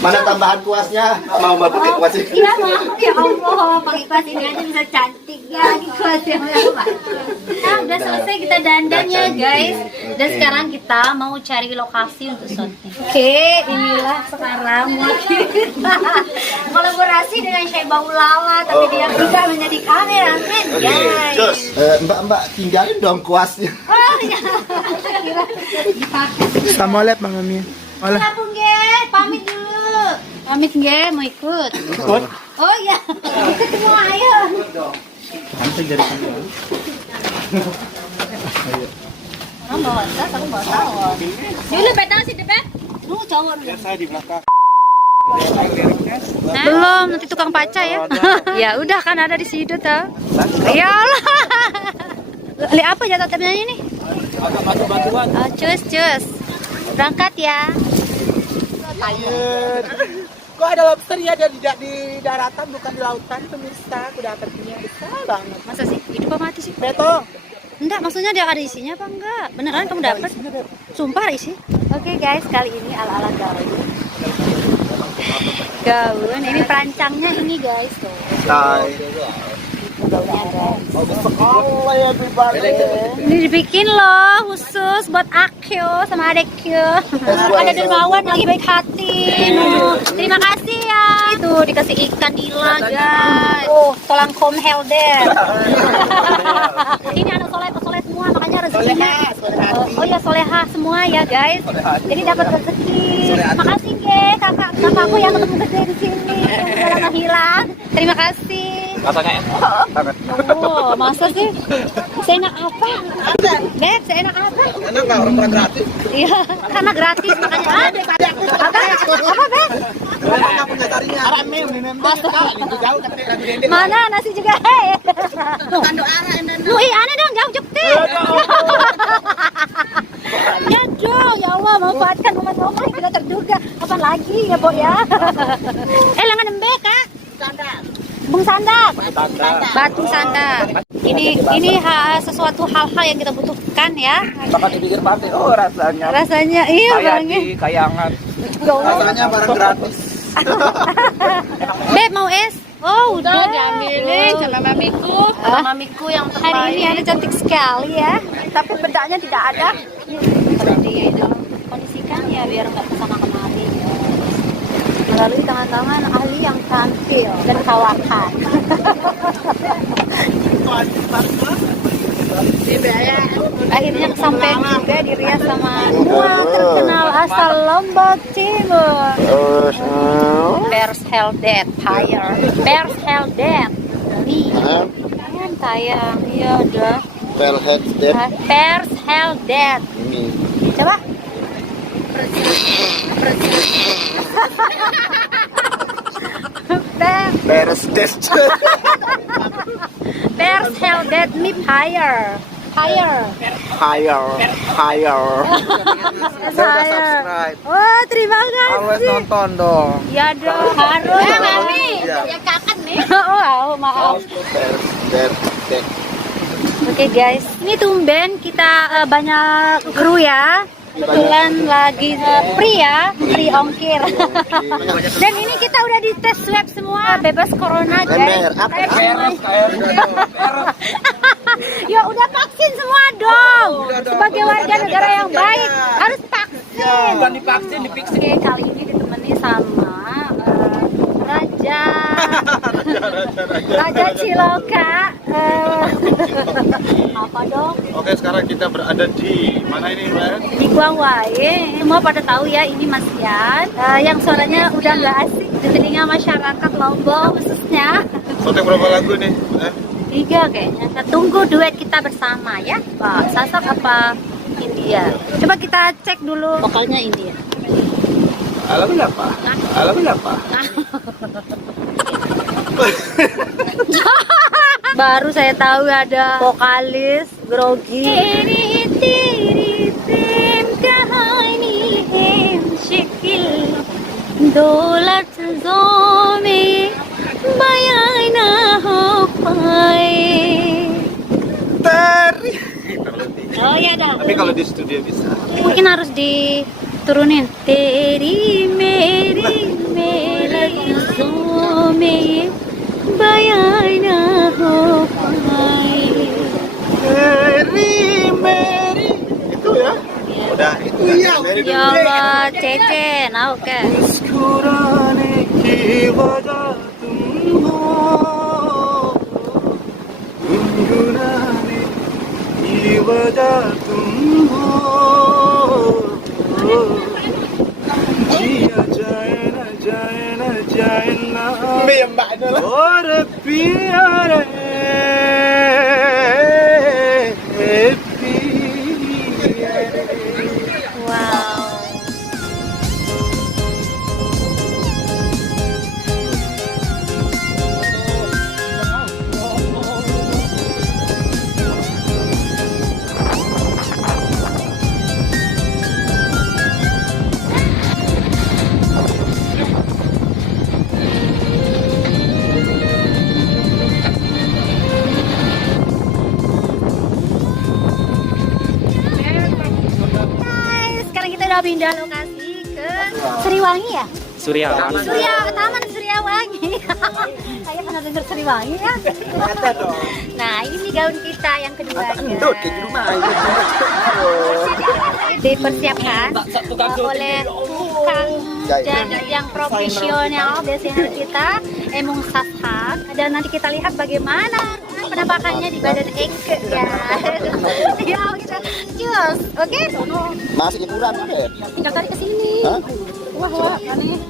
Mana tambahan kuasnya? Mau Mbak pakai kuas ini? Iya mau, ya Allah, pakai kuas ini aja bisa cantik ya, lagi kuasnya Mbak. Nah, udah selesai kita dandan ya guys. Dan sekarang kita mau cari lokasi untuk syuting. Oke, inilah sekarang kita kolaborasi dengan Syekh Baulala, tapi dia juga menjadi kameramen guys. Terus, Mbak tinggalin dong kuasnya. Oh iya. Sama oleh Bang Ami. Oleh. Lapung pamit dulu. Pamit nggih, mau ikut. Ikut. Oh iya. Ikut semua ayo. Nanti jadi kamera. Orang bawa tas, aku bawa tawon. Dulu petang sih, Debet. Lu cowok. Biar saya di belakang. Belum, nanti tukang paca ya. Ya udah kan ada di situ tuh. Ya Allah. Lihat apa jatuh tapnya ini? Agak batu-batuan. Oh, cus. Berangkat ya. Kok ada lobster ya di daratan bukan di lautan pemirsa. Kuda terpinya besar banget. Masa sih? Hidup apa mati sih? Beto. Enggak, maksudnya dia ada isinya apa enggak? Beneran kamu dapat? Sumpah isi. Oke guys, kali ini ala-ala gaun. Gaun, ini perancangnya ini guys tuh. Gaunnya guys. Ini dibikin loh khusus buat aku sama adekku. Ada dermawan lagi baik hati. Terima kasih ya. Itu dikasih ikan nila guys. Oh, tolang helder. Ini anak soleh semua makanya rezekinya. Oh ya soleha semua ya guys. Jadi dapat rezeki. Makasih guys kakakku yang ketemu gede di sini. Udah lama hilang. Terima kasih. Rasanya enak. Oh, masa sih? Seenak apa? Beb, seenak apa? Enak nggak orang gratis? Iya, karena gratis makanya ada. Apa, Beb? Nggak punya carinya. Rame itu jauh tapi lagi dendek. Mana nasi juga? Hei. Lu aneh dong, jauh jepit. Ya dong, ya Allah, manfaatkan momen-momen yang tidak terduga. Apa lagi ya, Bo ya? Langan embe, Kak. Bung Sandak. Batu Sandak. Ini sesuatu hal-hal yang kita butuhkan ya. Bakal dipikir pantai. Oh rasanya. Rasanya iya Kayak banget. di Kayangan. Rasanya barang gratis. Beb mau es? Oh udah diambilin sama mamiku. Mamiku yang terbaik. Hari ini ada cantik sekali ya. Tapi bedanya tidak ada. Dia itu kondisikan ya biar nggak kesana kemari. Melalui tangan-tangan ahli yang tampil dan kawakan. Akhirnya sampai juga dirias sama dua terkenal asal Lombok Timur. Bears Heldet Fire. Bears Heldet. Nih, kan tayang. Iya udah. Bears Heldet. Coba. Beres des. Bears Heldet me fire. Fire. Subscribe. Oh, terima Harus kasih. nonton dong. Ya dong, harus. Mami, Iya. ya kakak nih. Oh, maaf. Beres. Oke guys, ini tumben kita banyak kru ya. Kebetulan lagi free ya, free ongkir. Dan ini kita udah dites swab semua, bebas corona guys. Ya udah vaksin semua dong. Sebagai warga negara yang baik harus vaksin. Bukan divaksin, dipiksin. Oke, kali ini ditemani sama Raja Ciloka. Apa dong? Oke, sekarang kita berada di mana ini, Mbak? Di Guangwae. Semua pada tahu ya ini Mas Yan, yang suaranya udah nggak asik di telinga masyarakat Lombok khususnya. Syuting berapa lagu nih? 3 kayaknya. Kita tunggu duet kita bersama ya. Pak Sasak apa India? Coba kita cek dulu vokalnya India. Alamin apa? Baru saya tahu ada vokalis Grogi. Oh ya dah. Tapi kalau di studio bisa. Mungkin harus diturunin. Teri meri Ya Allah, Cece, nah oke. मुस्कुराने की वजह तुम हो, गुनगुनाने की वजह तुम हो, जिया जाए ना जाए ना जाए ना और पिया रे पिया रे. Wow. Guys, sekarang kita udah pindah lokasi ke Sriwangi ya? Suryawangi. Taman Suryawangi. Saya pernah dengar Sriwangi ya? Nah, ini gaun kita yang kedua. Dipersiapkan oleh tukang jahit yang profesional biasanya kita Emung Sashak. Dan nanti kita lihat bagaimana penampakannya di badan Eke ya. Ya, kita cus, oke? Masih liburan ya? 3 kali kesini. Wah, aneh.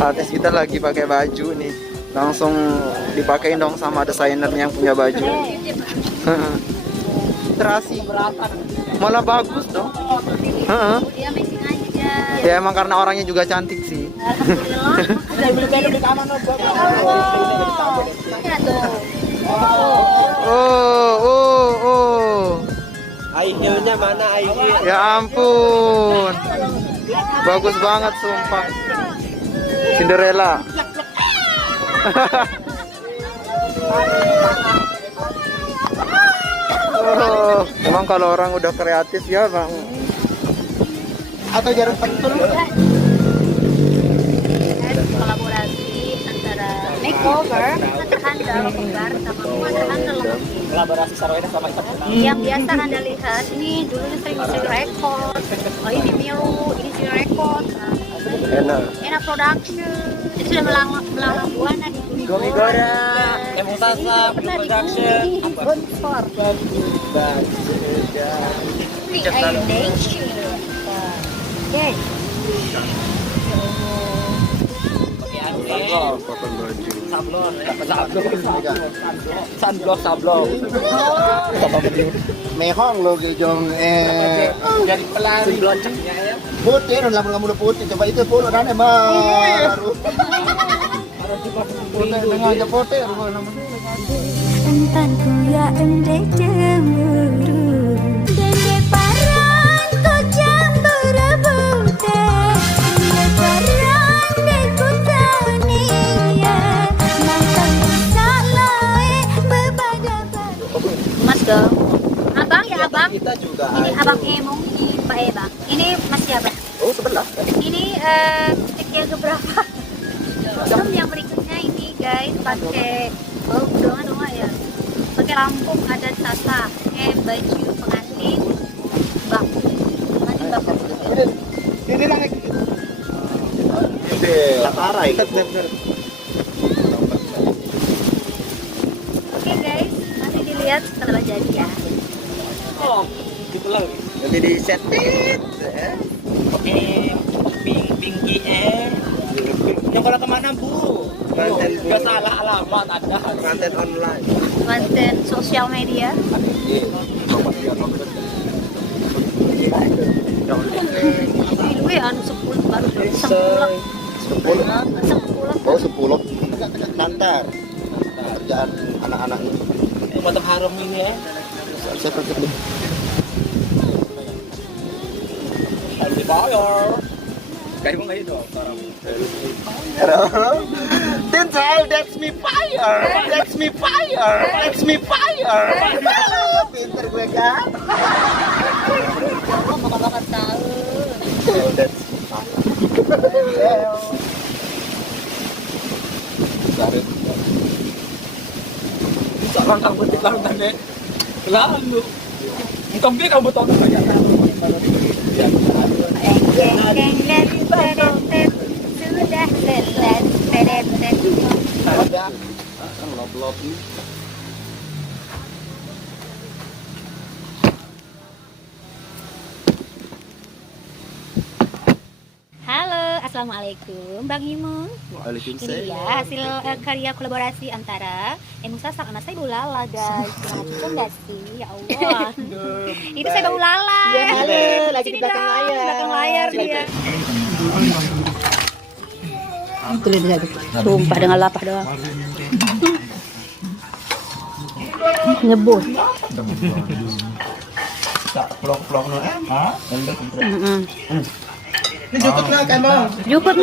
Artis kita lagi pakai baju nih, langsung dipakein dong sama desainer yang punya baju. Terasi, malah bagus dong. Dia amazing aja. Ya emang karena orangnya juga cantik sih. Allah. Ya tuh. Oh. Idolnya mana idol? Ya ampun, bagus banget sumpah. Cinderella. Oh, emang kalau orang udah kreatif ya bang. Atau jarum pentul? Kolaborasi antara makeover, handal kembar sama handal lemah. Kolaborasi Sarwena sama Ikan. Yang biasa Anda lihat ini dulunya sering record. Oh ini Miru, ini sering record. Enak production. Itu sudah melanglang buana di Gomigora, Emung Sashak, Production. Sponsor. Nation. Oke. Sablon. Mehong lo gejong Jadi pelari. putih dan lamun kamu putih coba itu puluh dan baru. Putih dengan aja putih rumah namanya. Entanku ya endek cemburu Dende paran ko cemburu bute Dende paran deku tania Nantang salae bebada-bada Mas dong. Abang ya abang. Kita juga Ini abang Emong, ini Pak Eba. Ini Mas siapa? oh sebelah. Ini stick yang keberapa? Terus yang berikutnya ini guys pakai doa ya. Pakai lampung adat Sasak, pakai baju pengantin baku. Pengantin baku. Ini lagi. Ini latara itu. Oke guys, nanti dilihat setelah jadi ya. Oh, gitu lah. Nanti di set pit. Pinky Yang pada kemana bu? Konten Bu. Gak salah alamat ada. Konten online. Konten sosial media. Ini dulu ya anu 10 baru 10. 10. Oh 10. Nantar. Kerjaan anak-anak ini. Mantap harum ini ya. Saya pergi. Harus dibayar. Kayak mau nggak itu orang. Tinsel, that's me fire. That's me fire. That's me fire. Pinter gue kan. Makan tahu. That's Bisa langkang betik lang tadi. Kelaan lu. Mukhang dia kamu tahu banyak. Sudah selesai. Lop-lop nih. Halo, assalamualaikum, Bang Imung. Waalaikumsalam. Ini dia hasil karya kolaborasi antara Musa sama anak saya Bulala, guys. Nah, nggak sih? Ya Allah. Itu saya Bulala. Ya, halo, lagi di Sini belakang dong, layar. belakang layar dia. Itu dia tumpah dengan lapah doang. Nyebur. Plok-plok no em. Mm-mm. Ini jukut nggak kan bang? Jukut.